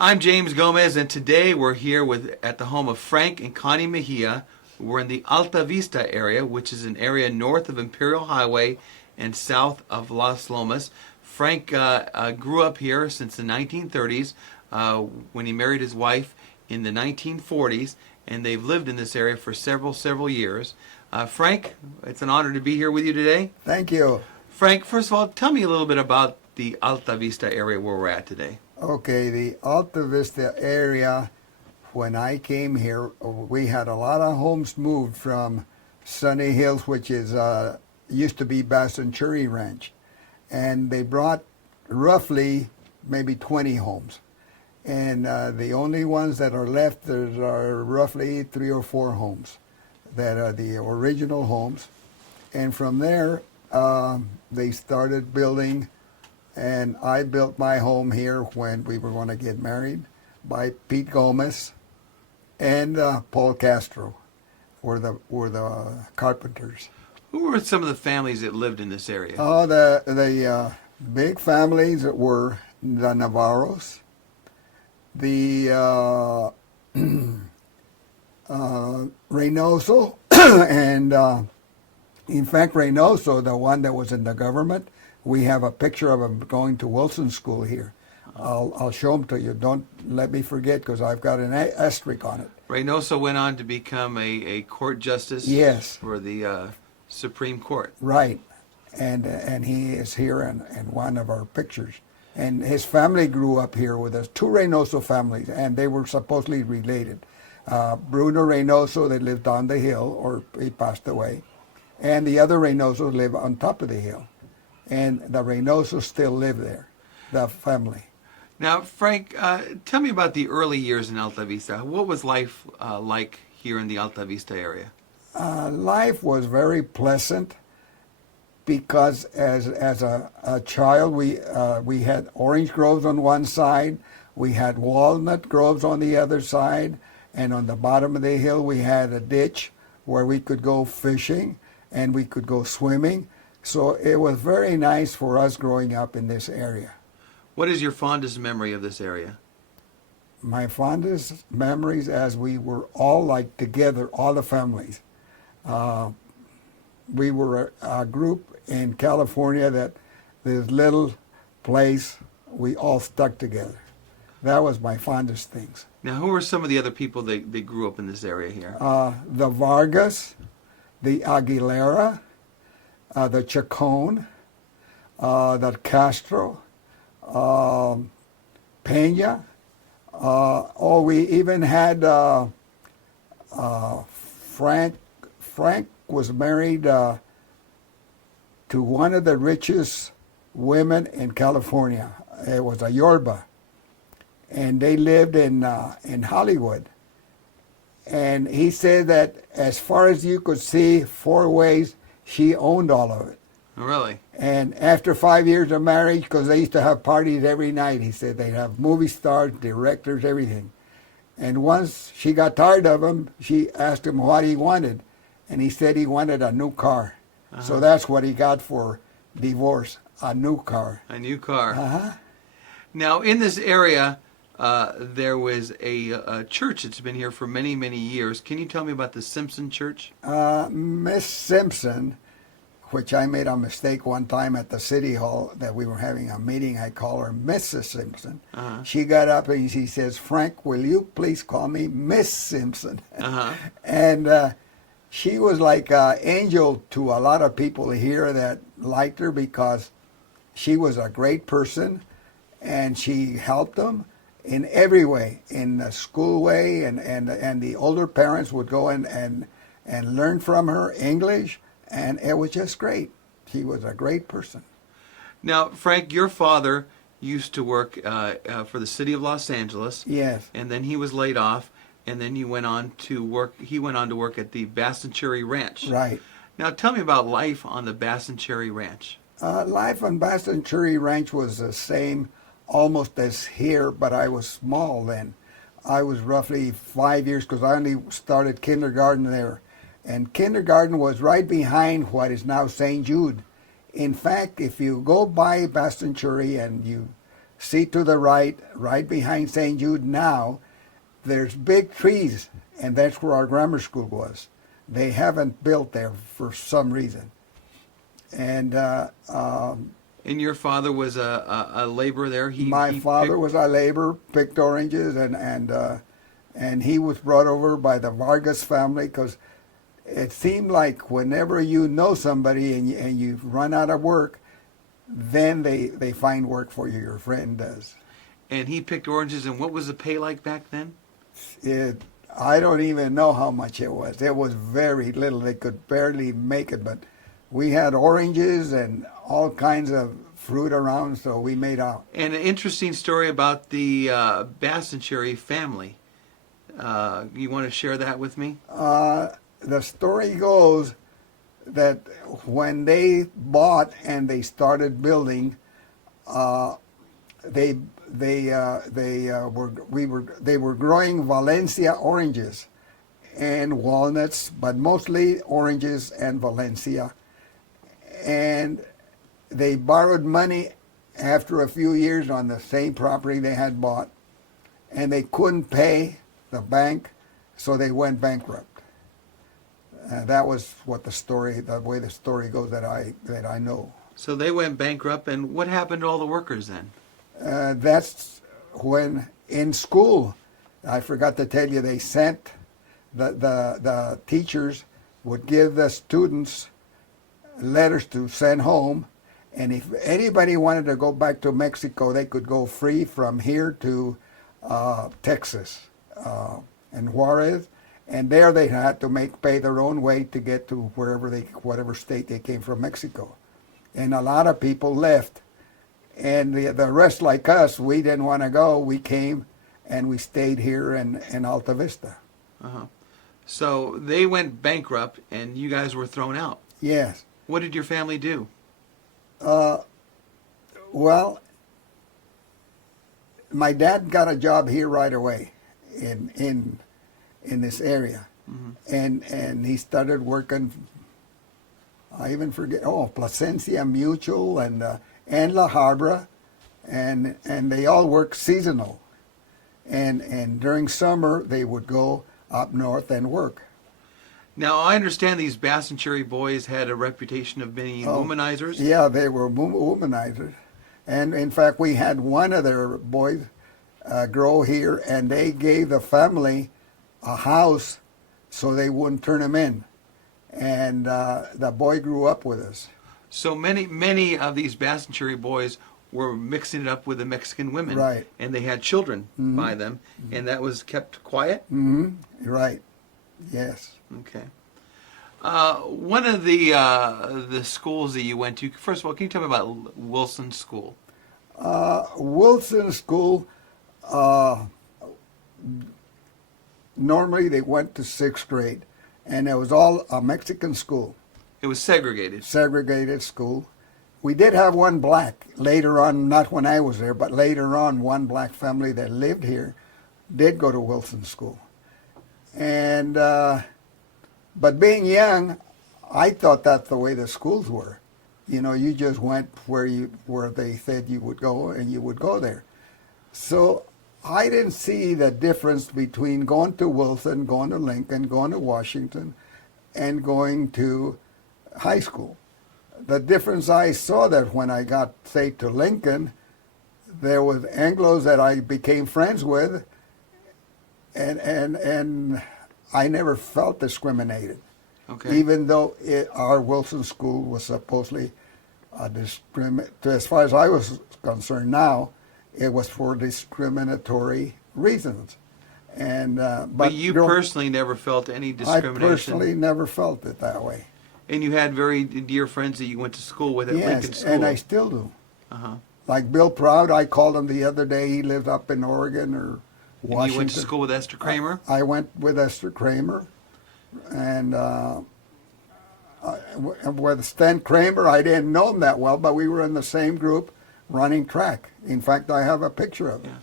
I'm James Gomez, and today we're here at the home of Frank and Connie Mejia. We're in the Alta Vista area, which is an area north of Imperial Highway and south of Las Lomas. Frank grew up here since the 1930s when he married his wife in the 1940s, and they've lived in this area for several years. Frank, it's an honor to be here with you today. Thank you. Frank, first of all, tell me a little bit about the Alta Vista area where we're at today. Okay, the Alta Vista area, when I came here, we had a lot of homes moved from Sunny Hills, which is used to be Bassanchuri Ranch. And they brought roughly maybe 20 homes. And the only ones that are left are roughly 3 or 4 homes that are the original homes. And from there, they started building, and I built my home here when we were going to get married by Pete Gomez and Paul Castro were the carpenters. Who were some of the families that lived in this area? Oh, the big families were the Navarros, the Reynoso, and in fact, Reynoso, the one that was in the government, we have a picture of him going to Wilson School here. I'll show him to you. Don't let me forget, because I've got an asterisk on it. Reynoso went on to become a court justice. Yes. For the Supreme Court. Right. And he is here in one of our pictures. And his family grew up here with us, 2 Reynoso families, and they were supposedly related. Bruno Reynoso, they lived on the hill, or he passed away. And the other Reynosos live on top of the hill. And the Reynosos still live there, the family. Now, Frank, tell me about the early years in Alta Vista. What was life like here in the Alta Vista area? Life was very pleasant because as a child, we had orange groves on one side, we had walnut groves on the other side, and on the bottom of the hill we had a ditch where we could go fishing and we could go swimming. So it was very nice for us growing up in this area. What is your fondest memory of this area? My fondest memories as we were all like together, all the families. We were a group in California that this little place, we all stuck together. That was my fondest things. Now, who are some of the other people that grew up in this area here? The Vargas, the Aguilera, the Chacon, the Castro, Pena. We even had Frank. Frank was married to one of the richest women in California. It was a Yorba, and they lived in Hollywood. And he said that as far as you could see, 4 ways, she owned all of it. Really? And after 5 years of marriage, because they used to have parties every night, he said they'd have movie stars, directors, everything. And once she got tired of him, she asked him what he wanted. And he said he wanted a new car. Uh-huh. So that's what he got for divorce, a new car. A new car. Uh-huh. Now, in this area, there was a church that's been here for many years. Can you tell me about the Simpson Church? Miss Simpson, which I made a mistake one time at the city hall that we were having a meeting. I call her Mrs. Simpson. Uh-huh. She got up and she says, "Frank, will you please call me Miss Simpson?" Uh-huh. And she was like an angel to a lot of people here that liked her because she was a great person and she helped them in every way, in the school way, and the older parents would go and learn from her English, and it was just great. She was a great person. Now, Frank, your father used to work for the city of Los Angeles. Yes. And then he was laid off, and then he went on to work at the Bassanchuri Ranch. Right. Now, tell me about life on the Bassanchuri Ranch. Life on Bassanchuri Ranch was the same almost as here, but I was small then. I was roughly 5 years because I only started kindergarten there. And kindergarten was right behind what is now St. Jude. In fact, if you go by Bassanchuri and you see to the right, right behind St. Jude now, there's big trees, and that's where our grammar school was. They haven't built there for some reason. And And your father was a laborer there. my father was a laborer, picked oranges, and he was brought over by the Vargas family because it seemed like whenever you know somebody and you run out of work, then they find work for you. Your friend does. And he picked oranges. And what was the pay like back then? I don't even know how much it was. It was very little. They could barely make it, but we had oranges and all kinds of fruit around, so we made out. And an interesting story about the Bastencherry family. You want to share that with me? The story goes that when they bought and they started building, they were growing Valencia oranges and walnuts, but mostly oranges and Valencia. And they borrowed money after a few years on the same property they had bought, and they couldn't pay the bank, so they went bankrupt. That was what the way the story goes that I know. So they went bankrupt, and what happened to all the workers then? That's when in school, I forgot to tell you, they sent the teachers would give the students letters to send home, and if anybody wanted to go back to Mexico, they could go free from here to Texas and Juarez, and there they had to pay their own way to get to whatever state they came from, Mexico. And a lot of people left, and the rest, like us, we didn't want to go. We came and we stayed here in Alta Vista. Uh-huh. So they went bankrupt, and you guys were thrown out. Yes. What did your family do? Well, my dad got a job here right away in this area, and he started working. I even forget. Placencia Mutual and La Habra, and they all worked seasonal, and during summer they would go up north and work. Now, I understand these Bastencherry boys had a reputation of being womanizers. Yeah, they were womanizers. And in fact, we had one of their boys grow here, and they gave the family a house so they wouldn't turn him in. And the boy grew up with us. So many of these Bastencherry boys were mixing it up with the Mexican women. Right. And they had children by them, and that was kept quiet? Mm-hmm. Right. Yes. Okay. One of the schools that you went to, first of all, can you tell me about Wilson School? Wilson School, normally they went to 6th grade, and it was all a Mexican school. It was segregated. Segregated school. We did have one black later on, not when I was there, but later on, one black family that lived here did go to Wilson School. And but being young, I thought that's the way the schools were. You know, you just went where they said you would go, and you would go there. So I didn't see the difference between going to Wilson, going to Lincoln, going to Washington, and going to high school. The difference I saw that when I got, say, to Lincoln, there was Anglos that I became friends with, and I never felt discriminated. Okay. Even though our Wilson School was supposedly as far as I was concerned now, it was for discriminatory reasons. And but you personally never felt any discrimination? I personally never felt it that way. And you had very dear friends that you went to school with at Lincoln School? Yes, and I still do. Uh-huh. Like Bill Proud, I called him the other day. He lived up in Oregon or Washington. And you went to school with Esther Kramer? I went with Esther Kramer. And with Stan Kramer, I didn't know him that well, but we were in the same group running track. In fact, I have a picture of it. Yeah.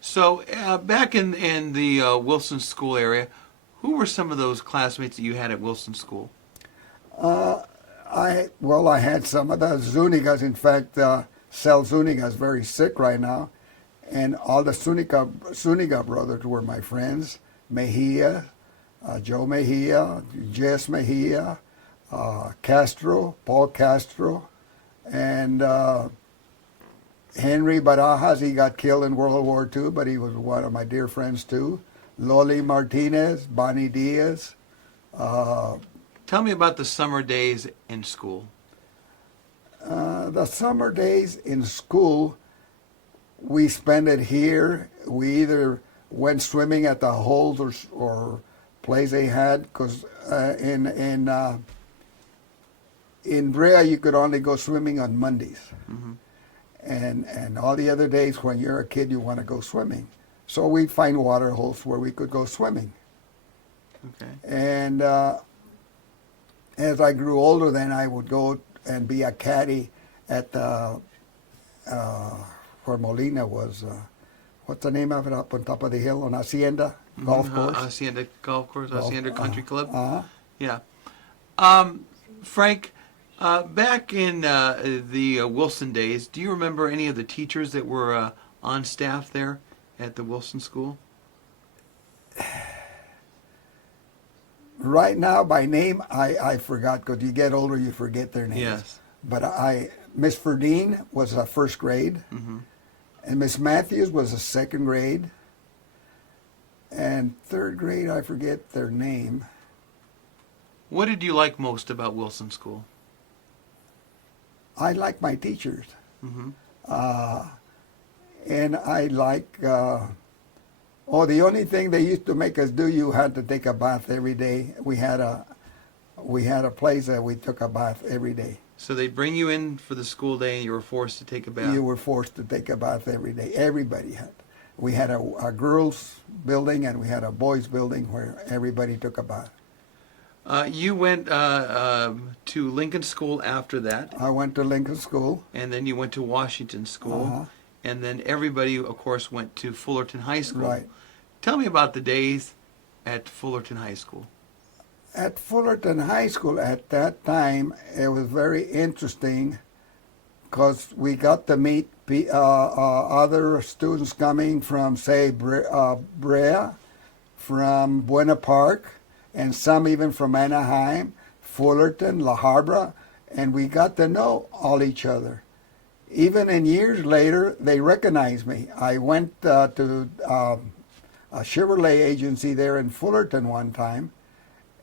So back in the Wilson School area, who were some of those classmates that you had at Wilson School? I had some of the Zunigas. In fact, Cel Zuniga is very sick right now. And all the Zuniga brothers were my friends. Mejia, Joe Mejia, Jess Mejia, Castro, Paul Castro, and Henry Barajas. He got killed in World War II, but he was one of my dear friends too. Loli Martinez, Bonnie Diaz. Tell me about the summer days in school. The summer days in school, we spent it here. We either went swimming at the holes or place they had, because in Brea you could only go swimming on Mondays, and all the other days when you're a kid you want to go swimming. So we'd find water holes where we could go swimming. Okay. And as I grew older, then I would go and be a caddy at the where Molina was. What's the name of it up on top of the hill on Hacienda Golf Course? Hacienda Golf Course, Hacienda Country Club. Yeah. Frank, back in the Wilson days, do you remember any of the teachers that were on staff there at the Wilson School? Right now, by name, I forgot, because you get older, you forget their names. Yes. But Miss Verdeen was a first grade, and Miss Matthews was a second grade, and third grade, I forget their name. What did you like most about Wilson School? I like my teachers, Mm-hmm. and I like. The only thing they used to make us do, you had to take a bath every day. We had a place that we took a bath every day. So they'd bring you in for the school day and you were forced to take a bath? You were forced to take a bath every day. Everybody had. We had a girls' building and we had a boys' building where everybody took a bath. You went to Lincoln School after that. I went to Lincoln School. And then you went to Washington School. And then everybody, of course, went to Fullerton High School. Right. Tell me about the days at Fullerton High School. At Fullerton High School at that time, it was very interesting because we got to meet other students coming from, say, Brea, from Buena Park, and some even from Anaheim, Fullerton, La Habra, and we got to know all each other. Even in years later, they recognized me. I went to a Chevrolet agency there in Fullerton one time,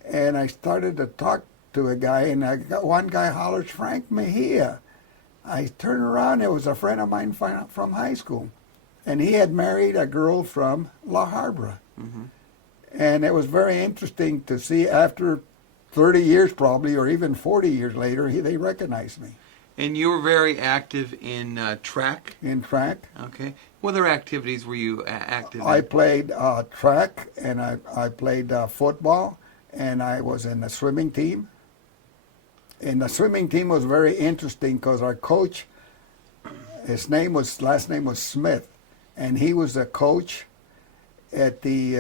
and I started to talk to a guy, and one guy hollers, "Frank Mejia." I turned around, it was a friend of mine from high school, and he had married a girl from La Habra. And it was very interesting to see after 30 years probably, or even 40 years later, they recognized me. And you were very active in track? In track. Okay. What other activities were you active in? I played track, and I played football, and I was in the swimming team. And the swimming team was very interesting because our coach, last name was Smith, and he was the coach at the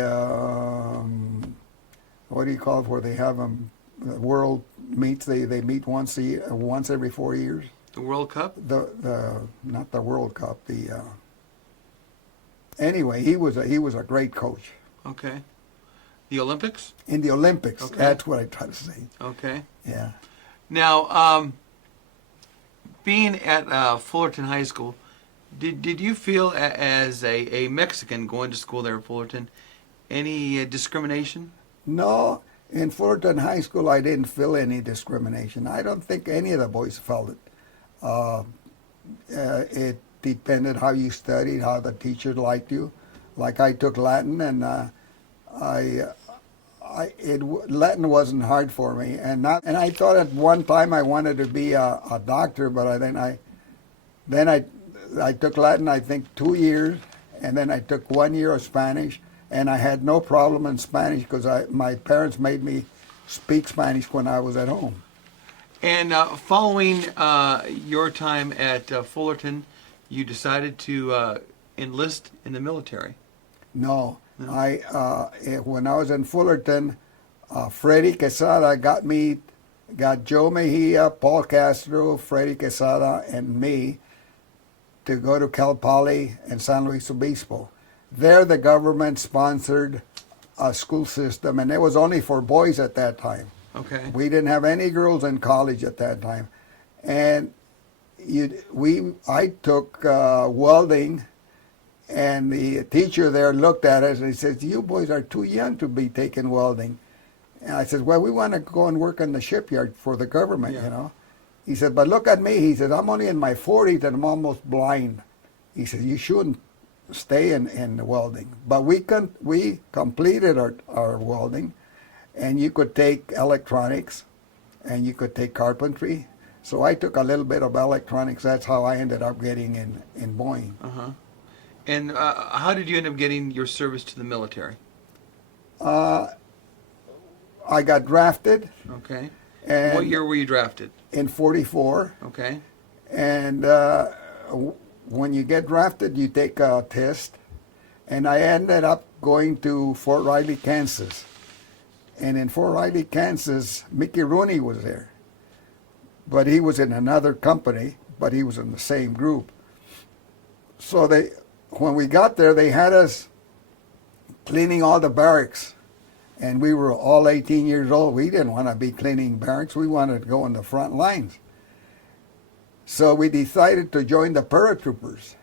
what do you call it, where they have them, the world meets. They meet once every 4 years. The World Cup? The not the World Cup. Anyway, he was a great coach. Okay. The Olympics? In the Olympics. Okay. That's what I try to say. Okay. Yeah. Now, being at Fullerton High School, did you feel as a Mexican going to school there at Fullerton any discrimination? No, in Fullerton High School I didn't feel any discrimination. I don't think any of the boys felt it. It depended how you studied, how the teacher liked you. Like I took Latin, and Latin wasn't hard for me, and I thought at one time I wanted to be a doctor, but then I took Latin, I think 2 years, and then I took 1 year of Spanish, and I had no problem in Spanish because my parents made me speak Spanish when I was at home. And following your time at Fullerton, you decided to enlist in the military. No. When I was in Fullerton, Freddie Quesada got Joe Mejia, Paul Castro, Freddie Quesada, and me, to go to Cal Poly and San Luis Obispo. There, the government sponsored a school system, and it was only for boys at that time. Okay. We didn't have any girls in college at that time, and I took welding, and the teacher there looked at us and he says, "You boys are too young to be taking welding." And I said, "Well, we want to go and work in the shipyard for the government, Yeah. you know." He said, "But look at me." He said, "I'm only in my 40s and I'm almost blind." He said, "You shouldn't stay in welding." But we completed our welding, and you could take electronics, and you could take carpentry. So I took a little bit of electronics. That's how I ended up getting in Boeing. Uh-huh. And how did you end up getting your service to the military? I got drafted. Okay. And What year were you drafted? in 44. Okay. And when you get drafted, you take a test. And I ended up going to Fort Riley, Kansas. And in Fort Riley, Kansas, Mickey Rooney was there. But he was in another company, but he was in the same group. So when we got there, they had us cleaning all the barracks. And we were all 18 years old. We didn't want to be cleaning barracks. We wanted to go in the front lines. So we decided to join the paratroopers.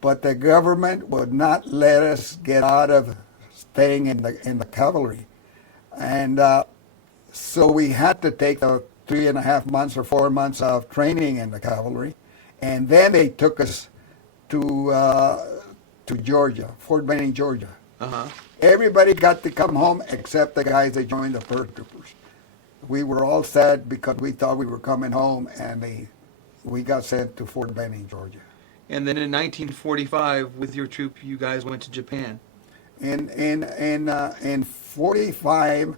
But the government would not let us get out of staying in the cavalry. And so we had to take the 3.5 months or 4 months of training in the cavalry. And then they took us to Georgia, Fort Benning, Georgia. Uh-huh. Everybody got to come home except the guys that joined the paratroopers. We were all sad because we thought we were coming home, and we got sent to Fort Benning, Georgia. And then in 1945, with your troop, you guys went to Japan. In 45,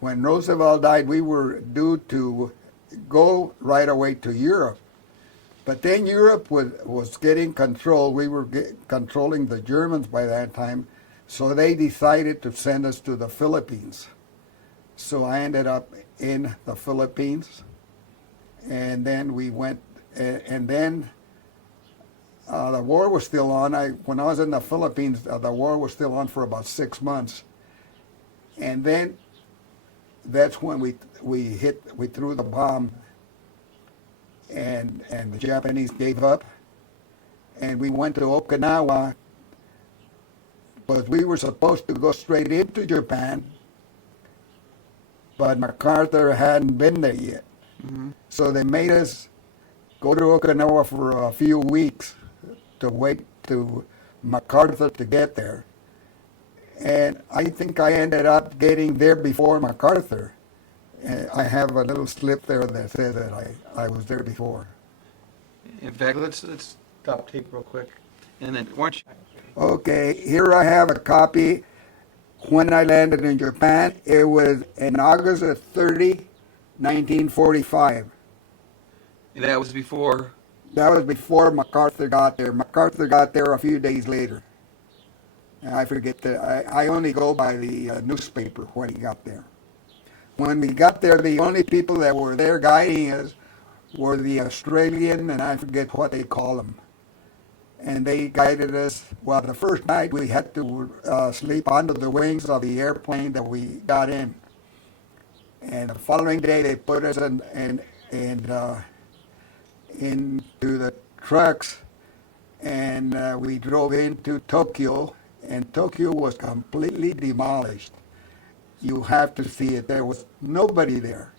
when Roosevelt died, we were due to go right away to Europe. But then Europe was getting control. We were controlling the Germans by that time. So they decided to send us to the Philippines. So I ended up in the Philippines. And then we went, and then the war was still on. When I was in the Philippines, the war was still on for about 6 months. And then that's when we threw the bomb, and the Japanese gave up. And we went to Okinawa, but we were supposed to go straight into Japan, but MacArthur hadn't been there yet. Mm-hmm. So they made us go to Okinawa for a few weeks to wait to MacArthur to get there. And I think I ended up getting there before MacArthur. I have a little slip there that says that I was there before. In fact, let's stop tape real quick. And then, weren't you? Okay, here I have a copy. When I landed in Japan, it was in August 30, 1945. And that was before. That was before MacArthur got there. MacArthur got there a few days later. I forget I only go by the newspaper when he got there. When we got there, the only people that were there guiding us were the Australian, and I forget what they call them. And they guided us. Well, the first night we had to sleep under the wings of the airplane that we got in. And the following day they put us into the trucks, and we drove into Tokyo, and Tokyo was completely demolished. You have to see it. There was nobody there.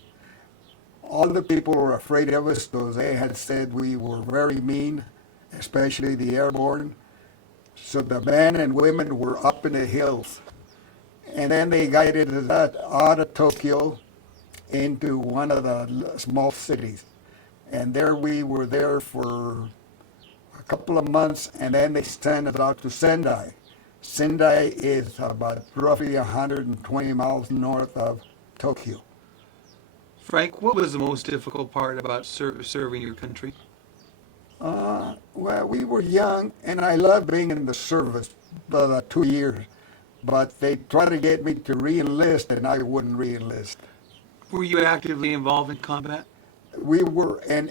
All the people were afraid of us because they had said we were very mean, especially the airborne. So the men and women were up in the hills. And then they guided us out of Tokyo into one of the small cities. And there we were there for a couple of months, and then they sent us out to Sendai. Sendai is about roughly 120 miles north of Tokyo. Frank, what was the most difficult part about serving your country? Well, we were young, and I loved being in the service for the 2 years. But they tried to get me to re-enlist, and I wouldn't re-enlist. Were you actively involved in combat? We were, and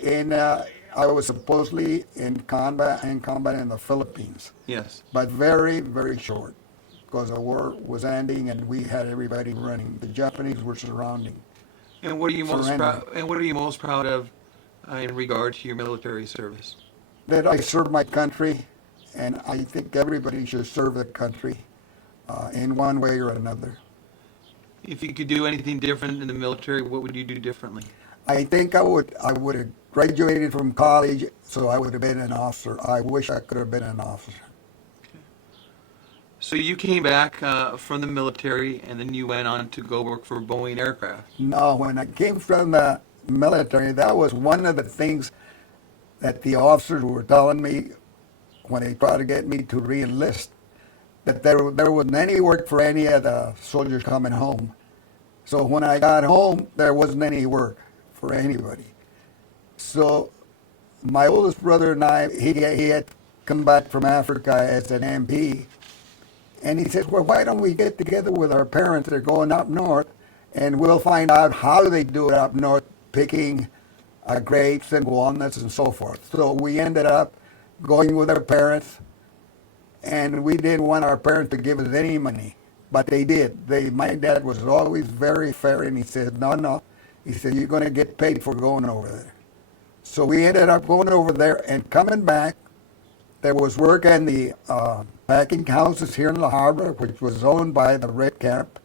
I was supposedly in combat in the Philippines, Yes. but very, very short, because the war was ending and we had everybody running. The Japanese were surrounding. And what are you most Surrendering. proud? And what are you most proud of in regard to your military service? That I served my country, and I think everybody should serve the country in one way or another. If you could do anything different in the military, what would you do differently? I think I would have graduated from college, so I would have been an officer. I wish I could have been an officer. So you came back from the military, and then you went on to go work for Boeing Aircraft. No, when I came from the military, that was one of the things that the officers were telling me when they tried to get me to re-enlist, that there wasn't any work for any of the soldiers coming home. So when I got home, there wasn't any work for anybody. So my oldest brother and I, he had come back from Africa as an MP, and he says, well, why don't we get together with our parents that are going up north, and we'll find out how they do it up north, picking grapes and walnuts and so forth. So we ended up going with our parents, and we didn't want our parents to give us any money, but they did. My dad was always very fair, and he said, no. He said, you're going to get paid for going over there. So we ended up going over there and coming back. There was work in the packing houses here in La Habra, which was owned by the Red Camp.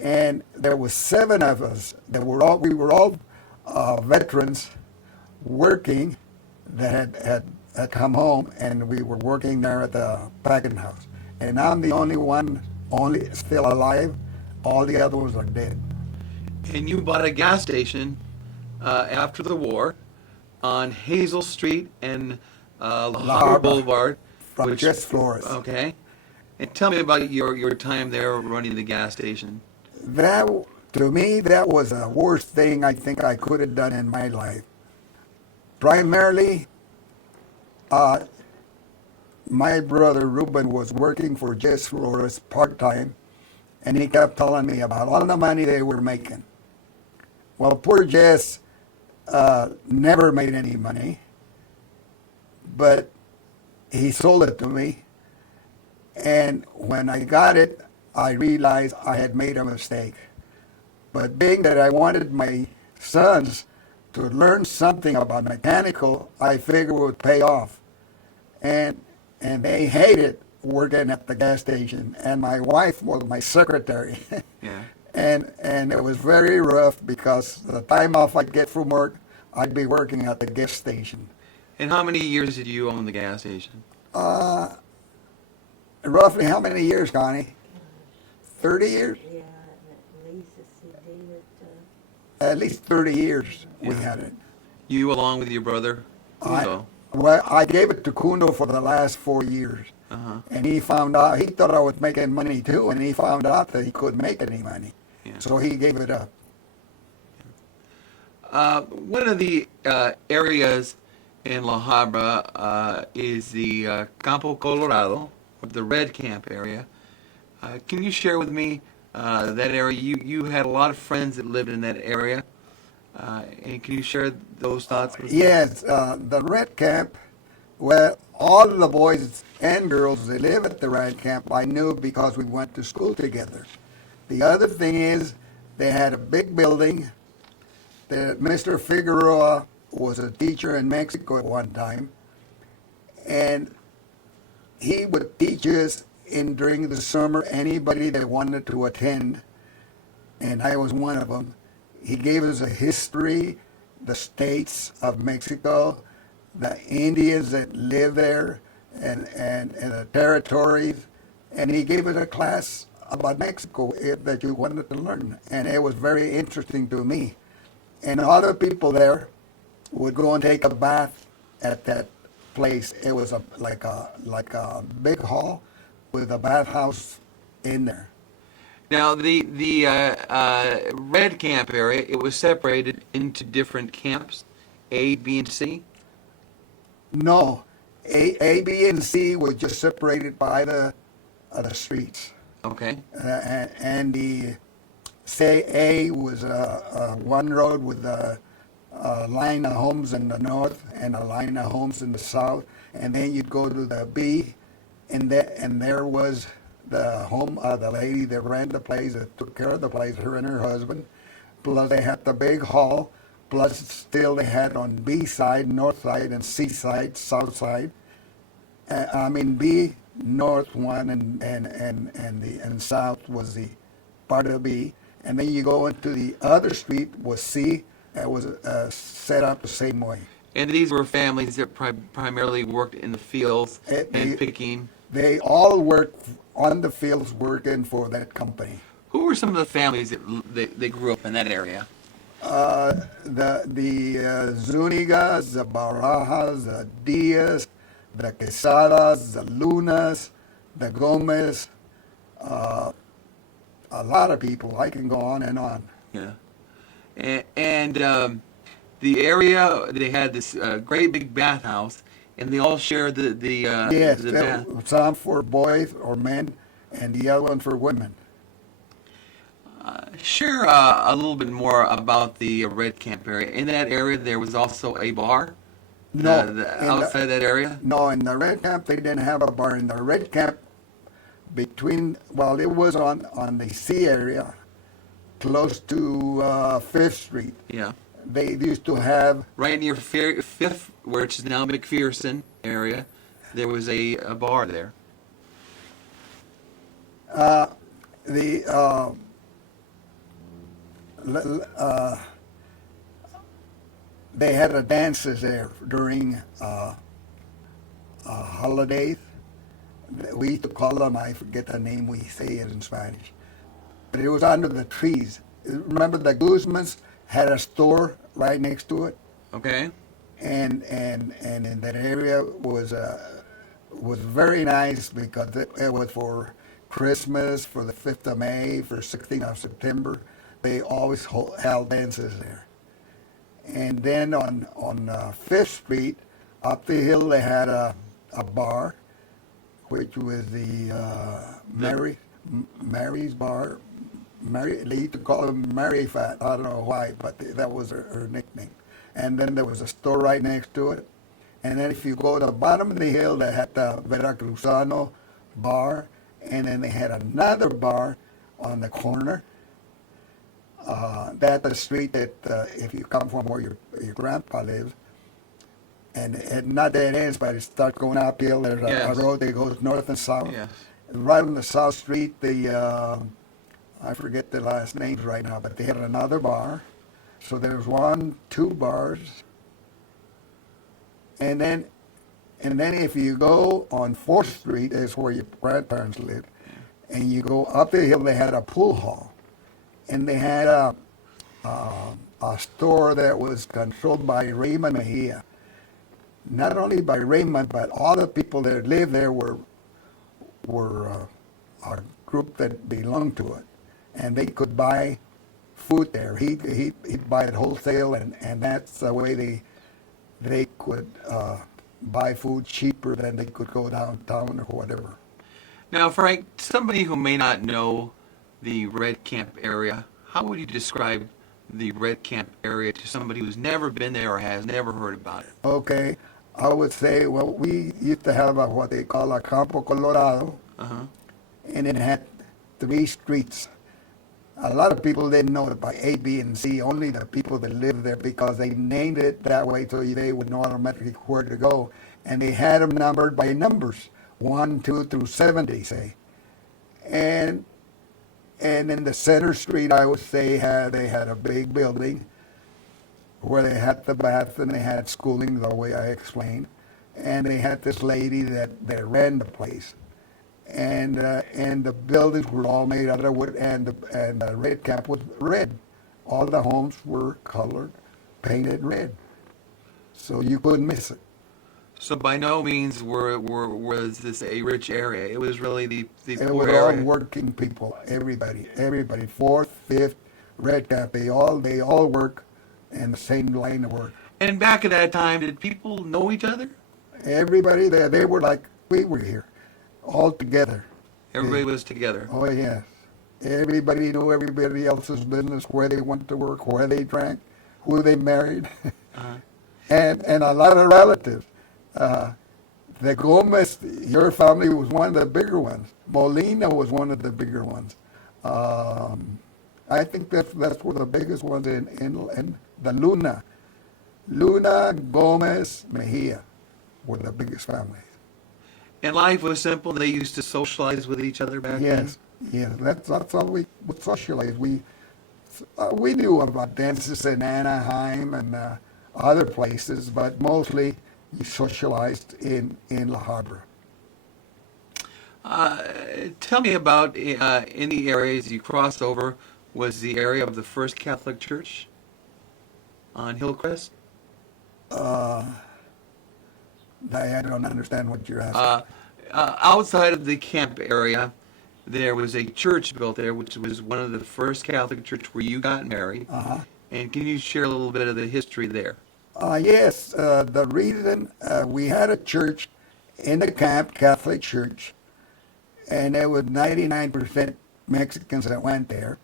And there was 7 of us that we were all veterans working that had come home, and we were working there at the packing house. And I'm the only one still alive. All the other ones are dead. And you bought a gas station after the war on Hazel Street and La Habra Boulevard. From Jess Flores. Okay. And tell me about your time there running the gas station. That, to me, that was the worst thing I think I could have done in my life. Primarily, my brother Ruben was working for Jess Flores part-time, and he kept telling me about all the money they were making. Well, poor Jess never made any money, but he sold it to me, and when I got it, I realized I had made a mistake. But being that I wanted my sons to learn something about mechanical, I figured it would pay off. And they hated working at the gas station, and my wife was my secretary. Yeah. And it was very rough because the time off I'd get from work, I'd be working at the gas station. And how many years did you own the gas station? Roughly how many years, Connie? 30 years? Yeah, at least he did it. At least 30 years we Yeah. had it. You along with your brother? Uzo. Well, I gave it to Kundo for the last 4 years. Uh-huh. And he found out, he thought I was making money too, and he found out that he couldn't make any money. Yeah. So he gave it up. One of the areas in La Habra is the Campo Colorado, or the Red Camp area. Can you share with me that area? You had a lot of friends that lived in that area. And can you share those thoughts with me? Yes, the Red Camp, well, all of the boys and girls that live at the Red Camp I knew because we went to school together. The other thing is they had a big building that Mr. Figueroa was a teacher in Mexico at one time, and he would teach us during the summer anybody that wanted to attend, and I was one of them. He gave us a history, the states of Mexico, the Indians that live there, and the territories, and he gave us a class about Mexico that you wanted to learn, and it was very interesting to me. And other people there would go and take a bath at that place. It was like a big hall with a bathhouse in there. Now, the Red Camp area, it was separated into different camps, A, B, and C? No, A, B, and C was just separated by the streets. Okay. And the say A was one road with a line of homes in the north and a line of homes in the south, and then you'd go to the B, and there was the home of the lady that ran the place, that took care of the place, her and her husband. Plus they had the big hall. Plus still they had on B side, north side, and C side, south side. B north one and south was the part of B, and then you go into the other street was C. That was set up the same way. And these were families that primarily worked in the fields and picking. They all worked on the fields working for that company. Who were some of the families that grew up in that area? The Zunigas, the Barajas, the Diaz, the Quesadas, the Lunas, the Gomez, a lot of people. I can go on and on. Yeah. And the area, they had this great big bathhouse, and they all shared the bath. Some for boys or men, and the other one for women. Share a little bit more about the Red Camp area. In that area, there was also a bar? No. Outside that area? No, in the Red Camp, they didn't have a bar. In the Red Camp, it was on the C area, close to Fifth Street. Yeah. They used to have... Right near Fifth, which is now McPherson area, there was a bar there. They had a dances there during holidays. We used to call them, I forget the name we say it in Spanish. But it was under the trees. Remember the Guzmans had a store right next to it? Okay. And in that area was very nice because it was for Christmas, for the 5th of May, for 16th of September. They always held dances there. And then on 5th Street, up the hill, they had a bar, which was the Mary's Bar. They used to call her Mary Fat. I don't know why, but that was her nickname. And then there was a store right next to it. And then if you go to the bottom of the hill, they had the Veracruzano Bar. And then they had another bar on the corner. That's the street that if you come from where your grandpa lives, and not that it ends, but it starts going uphill. There's a road that goes north and south. Yes. Right on the south street, I forget the last names right now, but they had another bar. So there's 2 bars. And then if you go on 4th Street, that's where your grandparents lived, and you go up the hill, they had a pool hall. And they had a store that was controlled by Raymond Mejia. Not only by Raymond, but all the people that lived there were a group that belonged to it. And they could buy food there. He'd buy it wholesale, and that's the way they could buy food cheaper than they could go downtown or whatever. Now, Frank, somebody who may not know the Red Camp area, how would you describe the Red Camp area to somebody who's never been there or has never heard about it? Okay, I would say, well, we used to have what they call a Campo Colorado, and it had 3 streets. A lot of people didn't know it by A, B, and C, only the people that lived there, because they named it that way so they would know automatically where to go. And they had them numbered by numbers, 1, 2 through 70, say. And in the center street, I would say they had a big building where they had the bath and they had schooling, the way I explained. And they had this lady that ran the place. And the buildings were all made out of wood, and the Red Camp was red. All the homes were colored, painted red, so you couldn't miss it. So by no means was this a rich area. It was really the It poor was area. all working people, everybody, 4th, 5th, Red Camp. They all work in the same line of work. And back at that time, did people know each other? Everybody there, they were like we were here, all together. Everybody was together. Oh yes, everybody knew everybody else's business, where they went to work, where they drank, who they married, Uh-huh. and a lot of relatives. The Gomez, your family was one of the bigger ones. Molina was one of the bigger ones. I think that's one of the biggest ones in the Luna. Luna, Gomez, Mejia were the biggest families. And life was simple. They used to socialize with each other back then. Yes, that's how we would socialize. We knew about dances in Anaheim and other places, but mostly we socialized in La Habra. Tell me about any areas you crossed over. Was the area of the First Catholic Church on Hillcrest? Uh, I don't understand what you're asking. Outside of the camp area, there was a church built there, which was one of the first Catholic church where you got married. Uh-huh. And can you share a little bit of the history there? Yes, the reason we had a church in the camp, Catholic church, and there was 99% Mexicans that went there.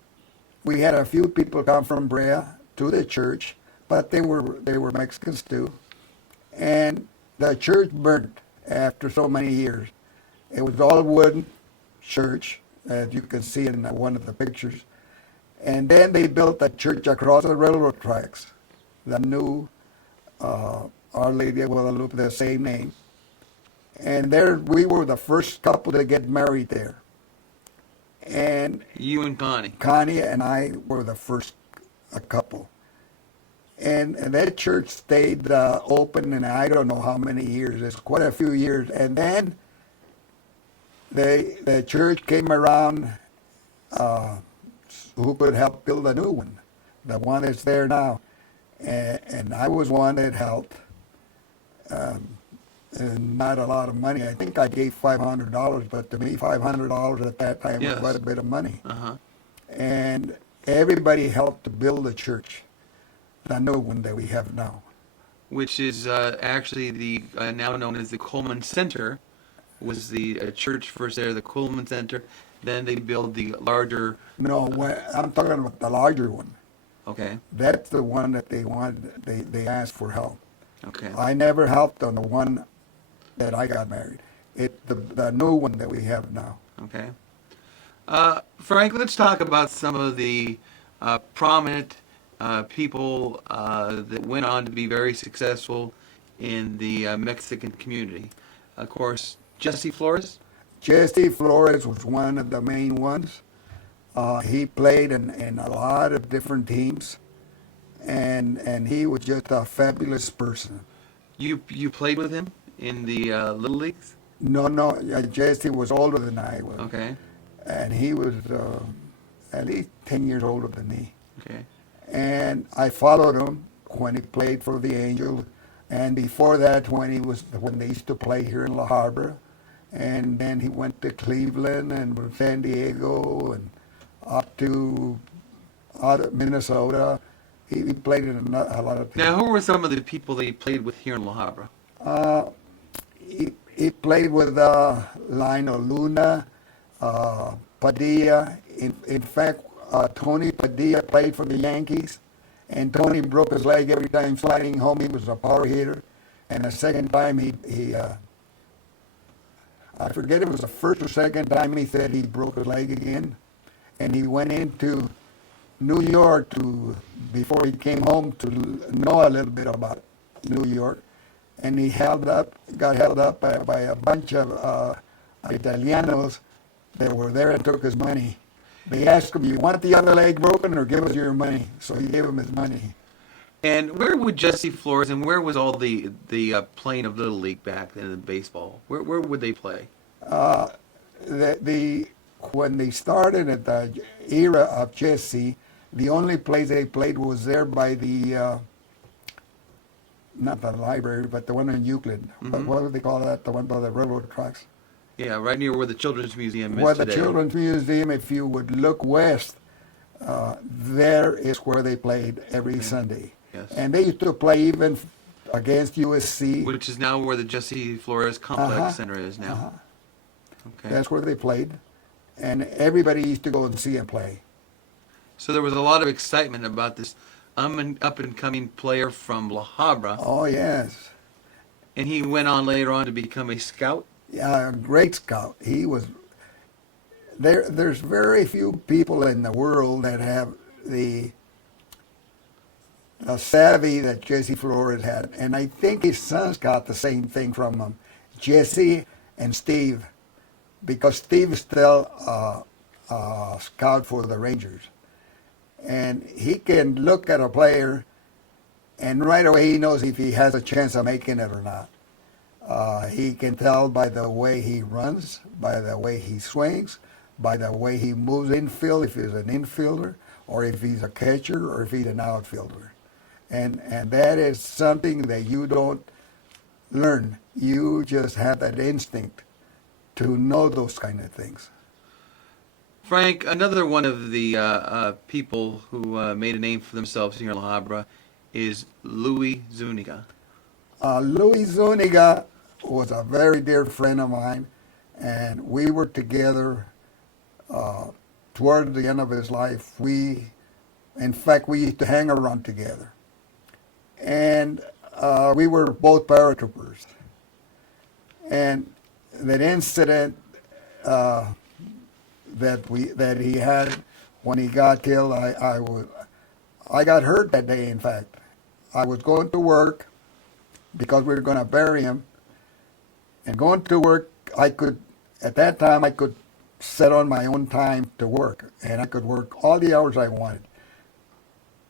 We had a few people come from Brea to the church, but they were Mexicans too. And the church burnt after so many years. It was all wooden church, as you can see in one of the pictures. And then they built a church across the railroad tracks, the new Our Lady of Guadalupe, the same name. And there we were the first couple to get married there. And You and Connie. Connie and I were the first couple. And that church stayed open, and I don't know how many years. It's quite a few years. And then the church came around who could help build a new one, the one that's there now. And I was one that helped. And not a lot of money. I think I gave $500, but to me, $500 at that time Yes. was quite a bit of money. Uh-huh. And everybody helped to build the church, the new one that we have now. Which is actually the now known as the Coleman Center, was the church first there, the Coleman Center. Then they built the larger. No, I'm talking about the larger one. Okay. That's the one that they wanted. They asked for help. Okay. I never helped on the one that I got married. The new one that we have now. Okay. Frank, let's talk about some of the prominent people that went on to be very successful in the Mexican community. Of course, Jesse Flores. Jesse Flores was one of the main ones. He played in a lot of different teams, and he was just a fabulous person. You played with him in the Little Leagues? No, Jesse was older than I was. Okay. And he was at least 10 years older than me. Okay. And I followed him when he played for the Angels, and before that when they used to play here in La Habra, and then he went to Cleveland and San Diego and up to Minnesota. He played in a lot of teams. Now, who were some of the people that he played with here in La Habra? He played with Lionel Luna, Padilla. In fact, Tony Padilla played for the Yankees, and Tony broke his leg every time sliding home. He was a power hitter, and the second time he I forget if it was the first or second time he said he broke his leg again, and he went into New York before he came home to know a little bit about New York, and he got held up by a bunch of Italianos that were there and took his money. They asked him, "You want the other leg broken, or give us your money?" So he gave him his money. And where would Jesse Flores and where was all the playing of Little League back then in baseball? Where would they play? When they started at the era of Jesse, the only place they played was there by the not the library, but the one in Euclid. Mm-hmm. What do they call that? The one by the railroad tracks. Yeah, right near where the Children's Museum is Where today. the Children's Museum, if you would look west, there is where they played every Sunday. Yes. And they used to play even against USC. Which is now where the Jesse Flores Complex Uh-huh. Center is now. Uh-huh. Okay. That's where they played. And everybody used to go and see them play. So there was a lot of excitement about this up and coming player from La Habra, Oh, yes. and he went on later on to become a scout. Yeah, a great scout. He was there's very few people in the world that have the savvy that Jesse Flores had, and I think his sons got the same thing from him, Jesse and Steve, because Steve is still a scout for the Rangers, and he can look at a player, and right away he knows if he has a chance of making it or not. He can tell by the way he runs, by the way he swings, by the way he moves infield, if he's an infielder, or if he's a catcher, or if he's an outfielder. And that is something that you don't learn. You just have that instinct to know those kind of things. Frank, another one of the people who made a name for themselves here in La Habra is Louis Zuniga. Louis Zuniga was a very dear friend of mine, and we were together toward the end of his life. In fact, we used to hang around together. And we were both paratroopers. And that incident that he had when he got killed, I got hurt that day. In fact, I was going to work because we were going to bury him. And going to work, at that time I could set on my own time to work, and I could work all the hours I wanted.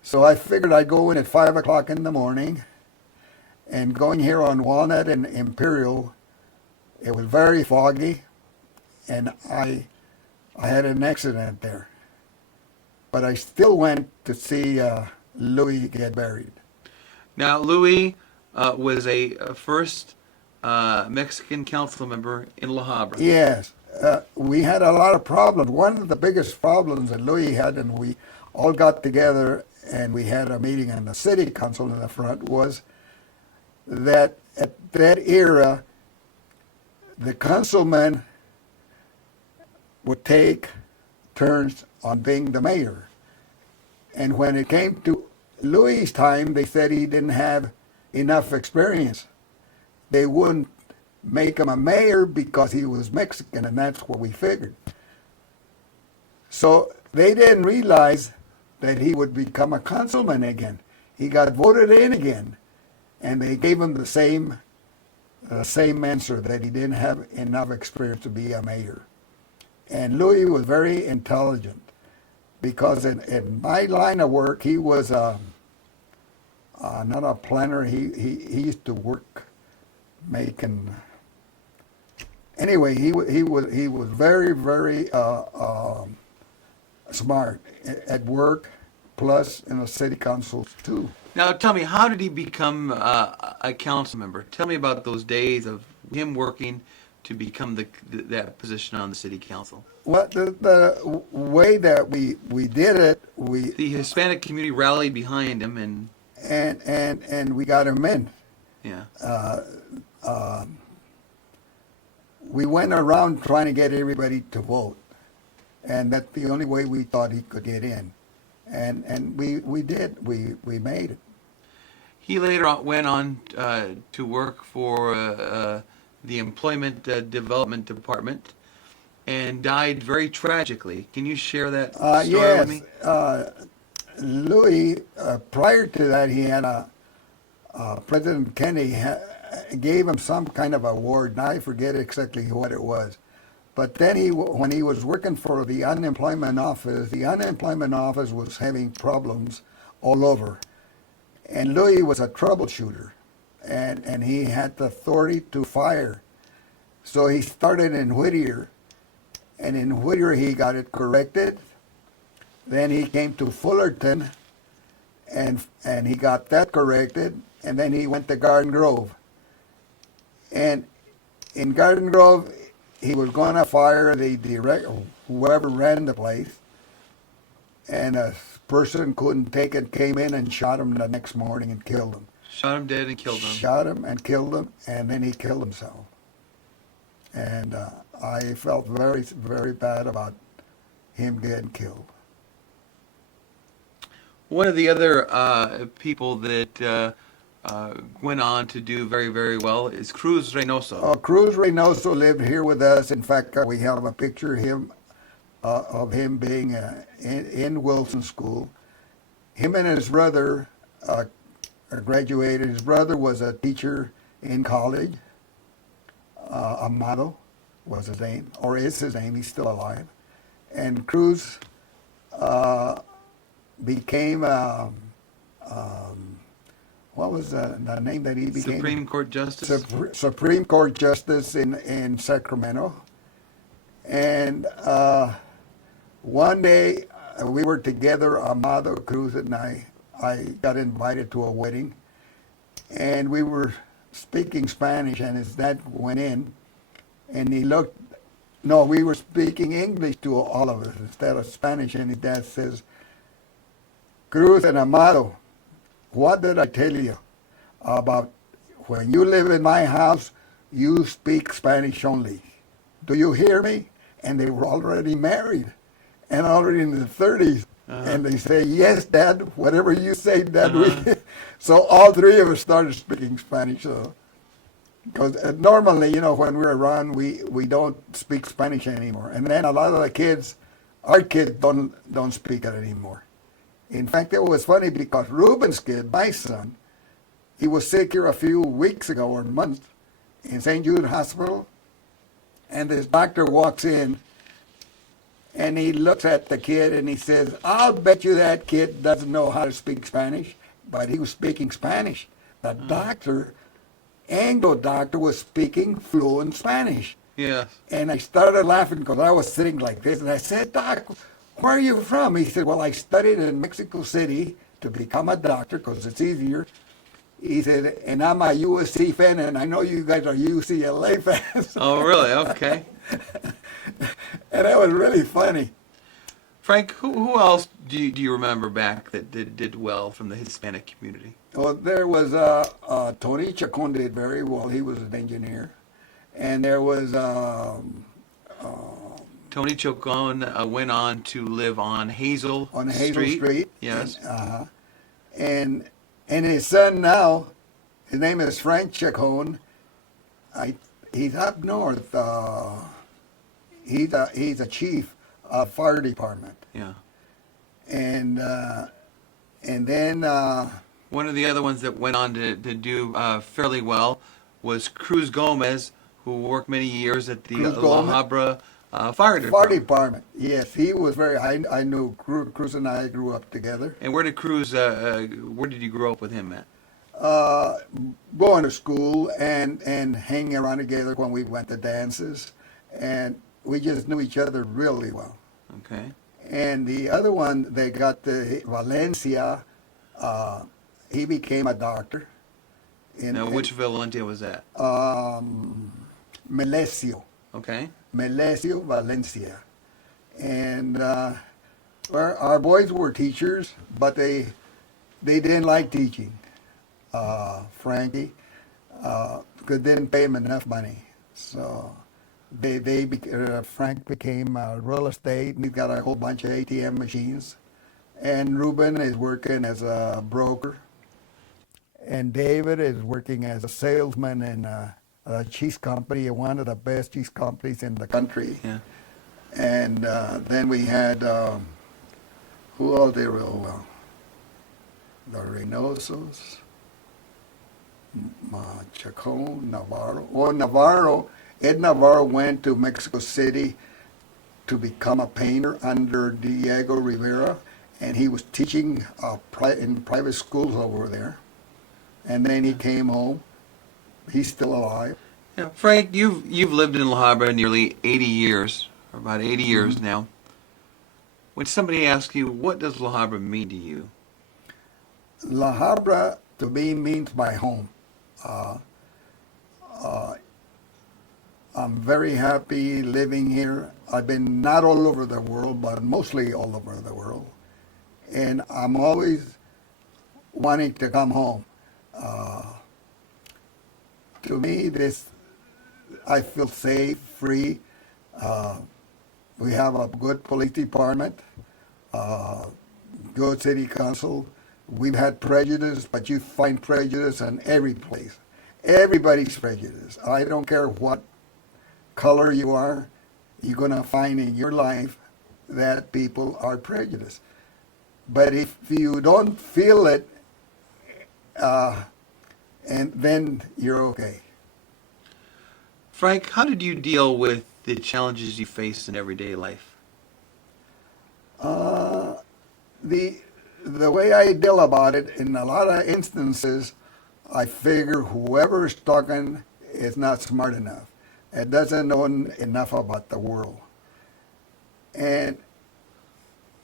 So I figured I'd go in at 5 o'clock in the morning, and going here on Walnut and Imperial, it was very foggy, and I had an accident there. But I still went to see Louis get buried. Now, Louis was a first Mexican council member in La Habra. Yes, we had a lot of problems. One of the biggest problems that Louis had, and we all got together and we had a meeting in the city council in the front, was that at that era, the councilman would take turns on being the mayor. And when it came to Louis' time, they said he didn't have enough experience. They wouldn't make him a mayor because he was Mexican, and that's what we figured. So they didn't realize that he would become a councilman again. He got voted in again, and they gave him the same answer, that he didn't have enough experience to be a mayor. And Louis was very intelligent, because in my line of work, he was not a planner. He used to work making. Anyway, he was very, very smart at work, plus in the city council too. Now, tell me, how did he become a council member? Tell me about those days of him working to become that position on the city council. Well, the way that we did it, The Hispanic community rallied behind him, and we got him in. yeah. We went around trying to get everybody to vote, and that's the only way we thought he could get in, and we did. We made it. He later on went on to work for the Employment Development Department and died very tragically. Can you share that story with me? Louis, prior to that, he had President Kennedy gave him some kind of award, and I forget exactly what it was. But then when he was working for the unemployment office was having problems all over. And Louis was a troubleshooter, and he had the authority to fire. So he started in Whittier, and in Whittier he got it corrected. Then he came to Fullerton, and he got that corrected, and then he went to Garden Grove. And in Garden Grove, he was going to fire whoever ran the place, and a person couldn't take it, came in and shot him the next morning and killed him. Shot him dead and killed him. Shot him and killed him, and then he killed himself. And I felt very, very bad about him getting killed. One of the other people that went on to do very, very well is Cruz Reynoso. Cruz Reynoso lived here with us. In fact, we have a picture of him being in Wilson School. Him and his brother graduated. His brother was a teacher in college. Amado was his name, or is his name. He's still alive. And Cruz became, what was the name that he became? Supreme Court Justice. Supreme Court Justice in Sacramento. And one day we were together, Amado, Cruz, and I got invited to a wedding. And we were speaking Spanish, and his dad went in, and he looked. No, we were speaking English to all of us instead of Spanish, and his dad says, Cruz and Amado, what did I tell you about when you live in my house, you speak Spanish only? Do you hear me? And they were already married and already in the 30s. And they say, yes, Dad, whatever you say, Dad. So all three of us started speaking Spanish. Because normally, when we're around, we don't speak Spanish anymore. And then a lot of the kids, our kids don't speak it anymore. In fact, it was funny because Ruben's kid, my son, he was sick here a few weeks ago or months in St. Jude Hospital. And this doctor walks in and he looks at the kid and he says, I'll bet you that kid doesn't know how to speak Spanish. But he was speaking Spanish. The doctor, Anglo doctor, was speaking fluent Spanish. Yes. And I started laughing because I was sitting like this. And I said, Doc, where are you from? He said, well, I studied in Mexico City to become a doctor because it's easier. He said, and I'm a USC fan, and I know you guys are UCLA fans. Oh, really? Okay. And that was really funny. Frank, who else do you remember back that did well from the Hispanic community? Well, there was Tony Chacon did very well. He was an engineer. And there was Tony Chacon went on to live on Hazel Street. Yes. And his son now, his name is Frank Chacon. He's up north. He's a chief of fire department. Yeah. And then one of the other ones that went on to do fairly well was Cruz Gomez, who worked many years at the La Habra fire department. Fire department. Yes, he was very. I knew Cruz and I grew up together. And where did Cruz? Where did you grow up with him at? Going to school and hanging around together when we went to dances, and we just knew each other really well. Okay. And the other one, they got the Valencia. He became a doctor. Now, which Valencia was that? Melesio. Okay. Melesio, Valencia. And our boys were teachers, but they didn't like teaching. Frankie, because they didn't pay him enough money. So Frank became real estate, and he's got a whole bunch of ATM machines. And Ruben is working as a broker. And David is working as a salesman in a cheese company, one of the best cheese companies in the country. Yeah. And then we had, who all did real well? The Reynosos, Chacon, Navarro. Well, Ed Navarro went to Mexico City to become a painter under Diego Rivera, and he was teaching in private schools over there. And then he came home. He's still alive. Yeah. Frank, you've lived in La Habra nearly 80 years, or about 80 years now. When somebody asks you, what does La Habra mean to you? La Habra to me means my home. I'm very happy living here. I've been not all over the world, but mostly all over the world. And I'm always wanting to come home. To me, I feel safe, free. We have a good police department. go to city council. We've had prejudice, but you find prejudice in every place. Everybody's prejudiced. I don't care what color you are, you're going to find in your life that people are prejudiced. But if you don't feel it, and then you're okay. Frank, how did you deal with the challenges you face in everyday life? The way I deal about it, in a lot of instances, I figure whoever is talking is not smart enough. It doesn't know enough about the world. And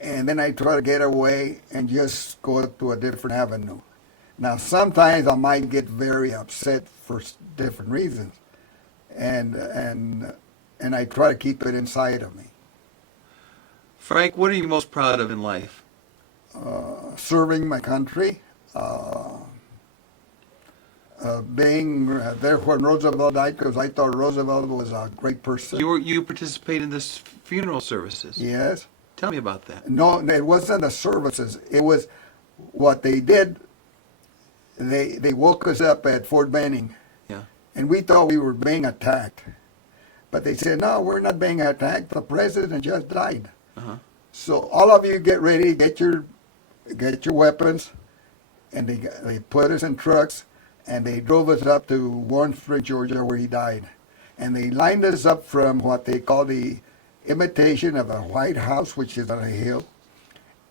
then I try to get away and just go to a different avenue. Now, sometimes I might get very upset for different reasons, and I try to keep it inside of me. Frank, what are you most proud of in life? Serving my country, being there when Roosevelt died, because I thought Roosevelt was a great person. You participated in this funeral services. Yes. Tell me about that. No, it wasn't the services. It was what they did. They woke us up at Fort Benning, Yeah. and we thought we were being attacked. But they said, no, we're not being attacked. The president just died. Uh-huh. So all of you get ready, get your weapons, and they put us in trucks, and they drove us up to Warren Street, Georgia, where he died. And they lined us up from what they call the imitation of a White House, which is on a hill,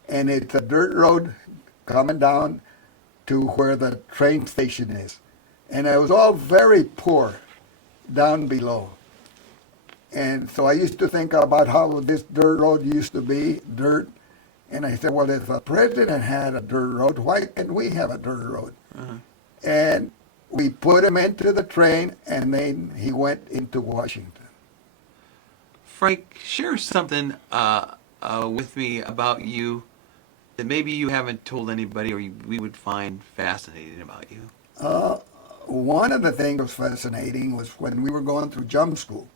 and it's a dirt road coming down to where the train station is. And it was all very poor down below. And so I used to think about how this dirt road used to be, dirt. And I said, well, if the president had a dirt road, why can't we have a dirt road? Uh-huh. And we put him into the train, and then he went into Washington. Frank, share something with me about you that maybe you haven't told anybody or we would find fascinating about you. One of the things that was fascinating was when we were going through jump school.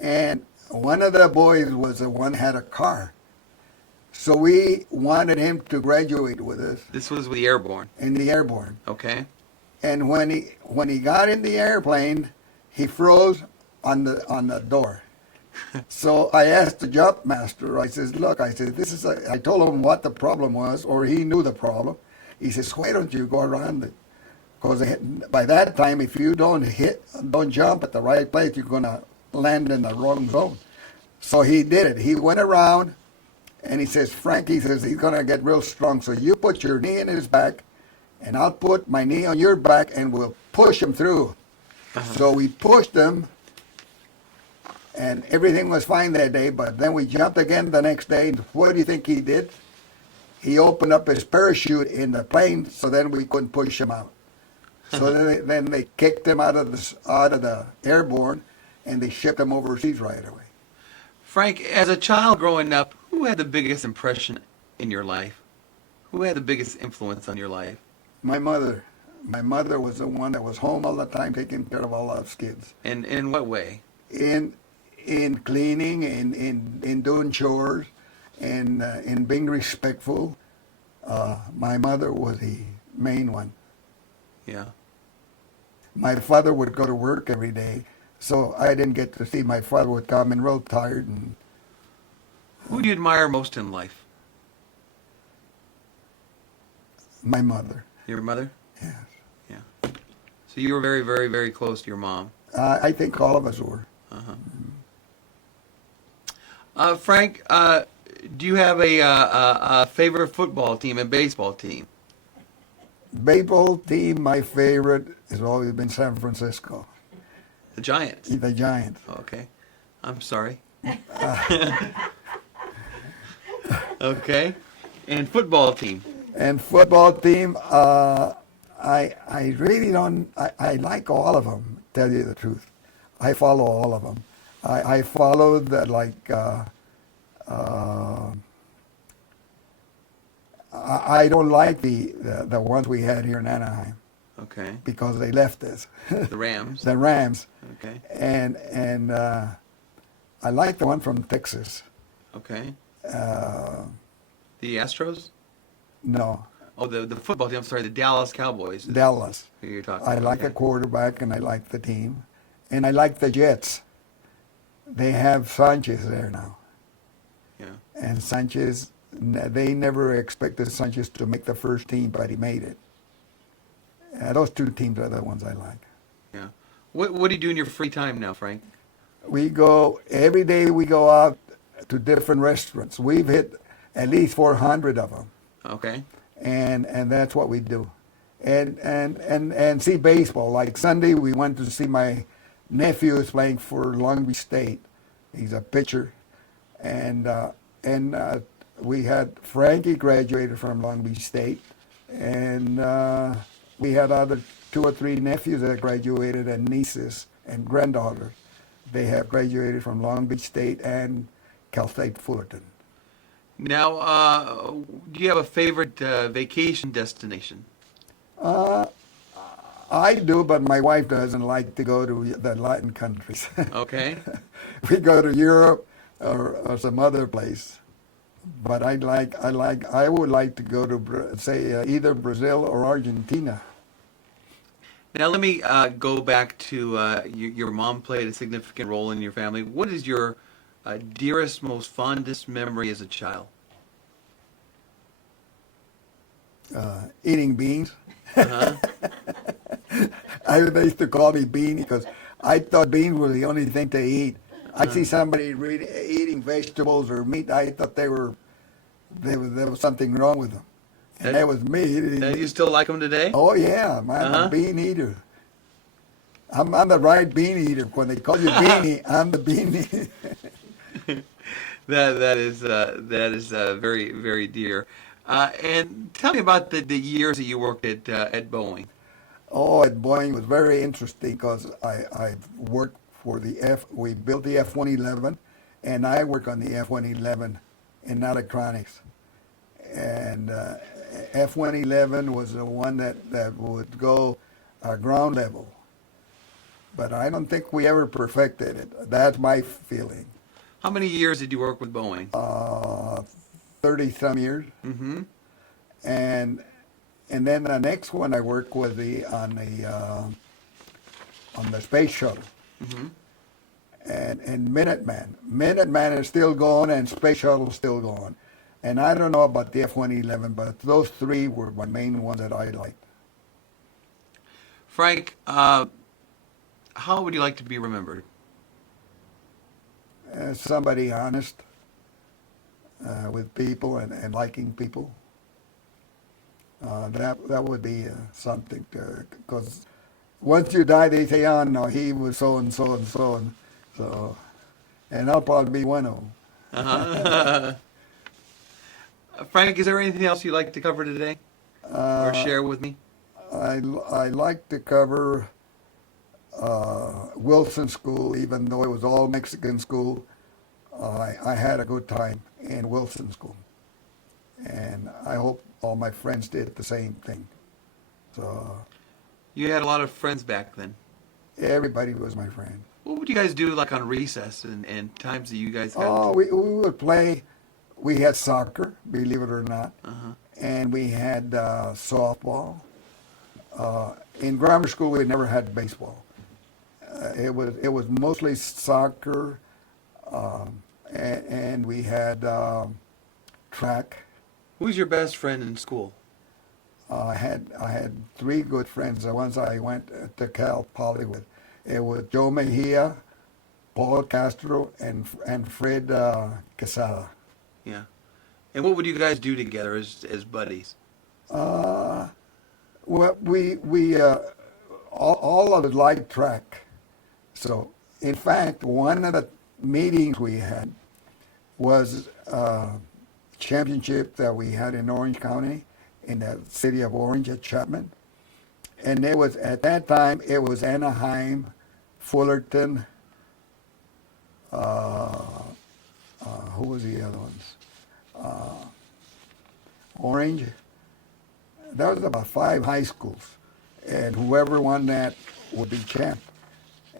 And one of the boys was the one had a car. So we wanted him to graduate with us This was with the airborne. in the airborne. Okay. And when he got in the airplane, he froze on the door. So I asked the jump master, I says, look, I said, I told him what the problem was, or he knew the problem. He says, why don't you go around it? Because by that time, if you don't jump at the right place, you're going to land in the wrong zone. So he did it. He went around, and he says, Frank, he says, he's going to get real strong. So you put your knee in his back, and I'll put my knee on your back, and we'll push him through. Uh-huh. So we pushed him, and everything was fine that day, but then we jumped again the next day, and what do you think he did? He opened up his parachute in the plane, so then we couldn't push him out. So then they kicked him out of the airborne, and they shipped him overseas right away. Frank, as a child growing up, who had the biggest impression in your life? Who had the biggest influence on your life? My mother. My mother was the one that was home all the time, taking care of all us kids. And in what way? In cleaning, in doing chores, in being respectful. My mother was the main one. Yeah. My father would go to work every day, so I didn't get to see my father would come in real tired. And Who do you admire most in life? my mother. Your mother? Yes. Yeah. So you were very, very, very close to your mom. I think all of us were. Frank, do you have a favorite football team and baseball team? Baseball team, my favorite has always been San Francisco. The Giants. The Giants. Okay. I'm sorry. Okay. And football team. And football team, I really don't, I like all of them, tell you the truth. I follow all of them. I followed I don't like the ones we had here in Anaheim Okay. because they left us. The Rams. The Rams. Okay. And I like the one from Texas. Okay. Uh, The Astros? No, Oh, the football team. I'm sorry, the Dallas Cowboys. Is Dallas. who you're talking I about. like a Okay. quarterback, and I like the team, and I like the Jets. They have Sanchez there now, Yeah. and Sanchez. They never expected Sanchez to make the first team, but he made it. Those two teams are the ones I like. Yeah. What do you do in your free time now, Frank? We go every day. We go out to different restaurants. We've hit at least 400 of them, Okay. and that's what we do, and see baseball. Like Sunday, we went to see my nephew is playing for Long Beach State. He's a pitcher, and we had Frankie graduated from Long Beach State, and we had other two or three nephews that graduated and nieces and granddaughters. They have graduated from Long Beach State and Cal State Fullerton. Now, do you have a favorite vacation destination? Uh, I do, but my wife doesn't like to go to the Latin countries. Okay. We go to Europe or some other place. But I would like to go to, say, either Brazil or Argentina. Now, let me go back to your mom played a significant role in your family. What is your dearest, most fondest memory as a child? Eating beans. Uh-huh. They used to call me Beanie because I thought beans were the only thing to eat. I see somebody eating vegetables or meat. I thought there was something wrong with them, and that was me. And you still like them today? Oh yeah, I'm a bean eater. I'm the right bean eater. When they call you beanie, I'm the beanie. That is very, very dear. And tell me about the years that you worked at Boeing. Oh, at Boeing was very interesting because I worked for we built the F-111, and I work on the F-111 in electronics. And F-111 was the one that would go ground level. But I don't think we ever perfected it. That's my feeling. How many years did you work with Boeing? 30-some years. Mm-hmm. And then the next one I worked was on the space shuttle. Mm-hmm. And Minuteman. Minuteman is still going, and Space Shuttle is still going. And I don't know about the F-111, but those three were my main ones that I liked. Frank, how would you like to be remembered? As somebody honest with people and liking people. That would be something, because once you die, they say, oh, no, he was so and so and so. And I'll probably be one of them. Uh-huh. Frank, is there anything else you'd like to cover today or share with me? I like to cover Wilson School, even though it was all Mexican school. I had a good time in Wilson School. And I hope all my friends did the same thing. So You had a lot of friends back then. everybody was my friend. What would you guys do like on recess and times that you guys got? Oh, we would play. We had soccer, believe it or not, Uh-huh. and we had softball. In grammar school, we never had baseball. It was mostly soccer, and we had track. Who's your best friend in school? I had three good friends. The ones I went to Cal Poly with. It was Joe Mejia, Paul Castro, and Fred Quesada. Yeah. And what would you guys do together as buddies? Well, we all of us liked track. So, in fact, one of the meetings we had was championship that we had in Orange County, in the city of Orange at Chapman. And it was, at that time, it was Anaheim, Fullerton, who was the other ones? Orange. There was about 5 high schools, and whoever won that would be champ.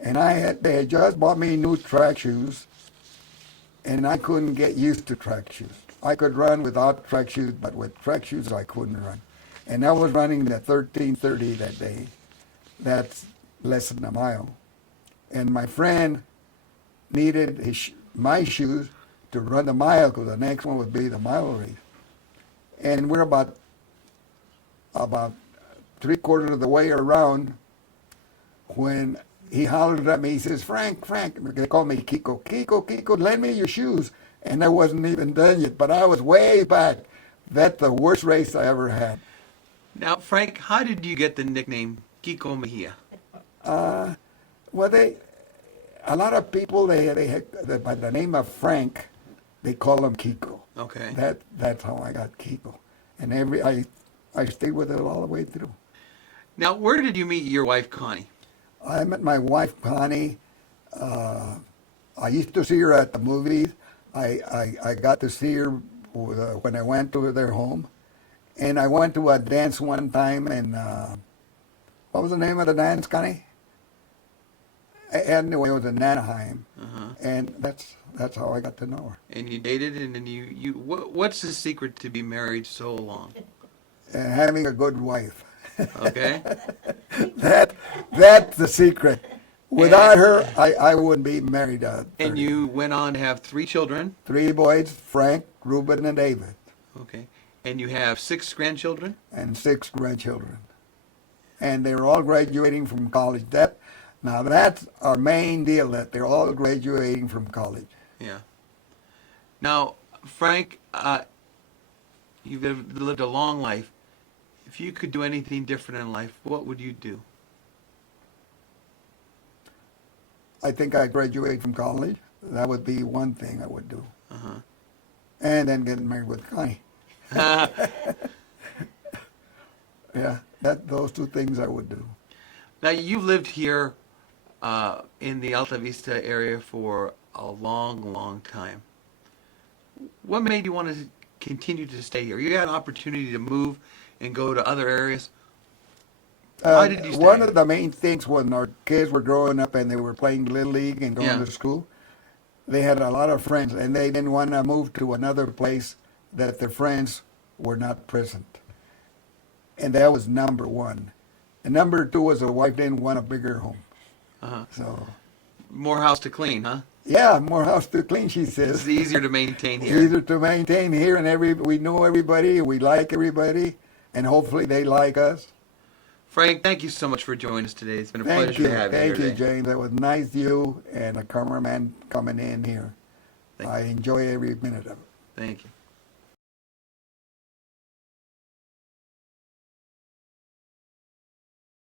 And they had just bought me new track shoes, and I couldn't get used to track shoes. I could run without track shoes, but with track shoes I couldn't run. And I was running the 13:30 that day. That's less than a mile. And my friend needed my shoes to run the mile because the next one would be the mile race. And we're about three-quarters of the way around when he hollered at me. He says, Frank, they call me Kiko. Kiko, lend me your shoes. And I wasn't even done yet, but I was way back. That's the worst race I ever had. Now, Frank, how did you get the nickname Kiko Mejia? Well, a lot of people, by the name of Frank, they call him Kiko. Okay. That's how I got Kiko. And I stayed with it all the way through. Now, where did you meet your wife, Connie? I met my wife, Connie. I used to see her at the movies. I got to see her when I went to their home. And I went to a dance one time, and what was the name of the dance, Connie? Anyway, it was in Anaheim. And that's how I got to know her. And you dated, and then what's the secret to be married so long? And having a good wife. Okay. That's the secret. Without her, I wouldn't be married. And you went on to have 3 children. 3 boys, Frank, Reuben, and David. Okay. And you have 6 grandchildren? And 6 grandchildren. And they're all graduating from college. Now that's our main deal, that they're all graduating from college. Yeah. Now, Frank, you've lived a long life. If you could do anything different in life, what would you do? I think I graduate from college. That would be one thing I would do. And then get married with Connie. Yeah, those 2 things I would do. Now, you've lived here in the Alta Vista area for a long, long time. What made you want to continue to stay here? You had an opportunity to move and go to other areas. Why did you stay? One of the main things when our kids were growing up and they were playing Little League and going to school, they had a lot of friends, and they didn't want to move to another place that their friends were not present. And that was number 1. And number 2 was the wife didn't want a bigger home. So more house to clean, huh? Yeah, more house to clean, she says. It's easier to maintain here. Easier to maintain here, and we know everybody, we like everybody, and hopefully they like us. Frank, thank you so much for joining us today. It's been a pleasure to have you here Thank you, today. James. That was nice, you and a cameraman coming in here. I enjoy every minute of it. Thank you.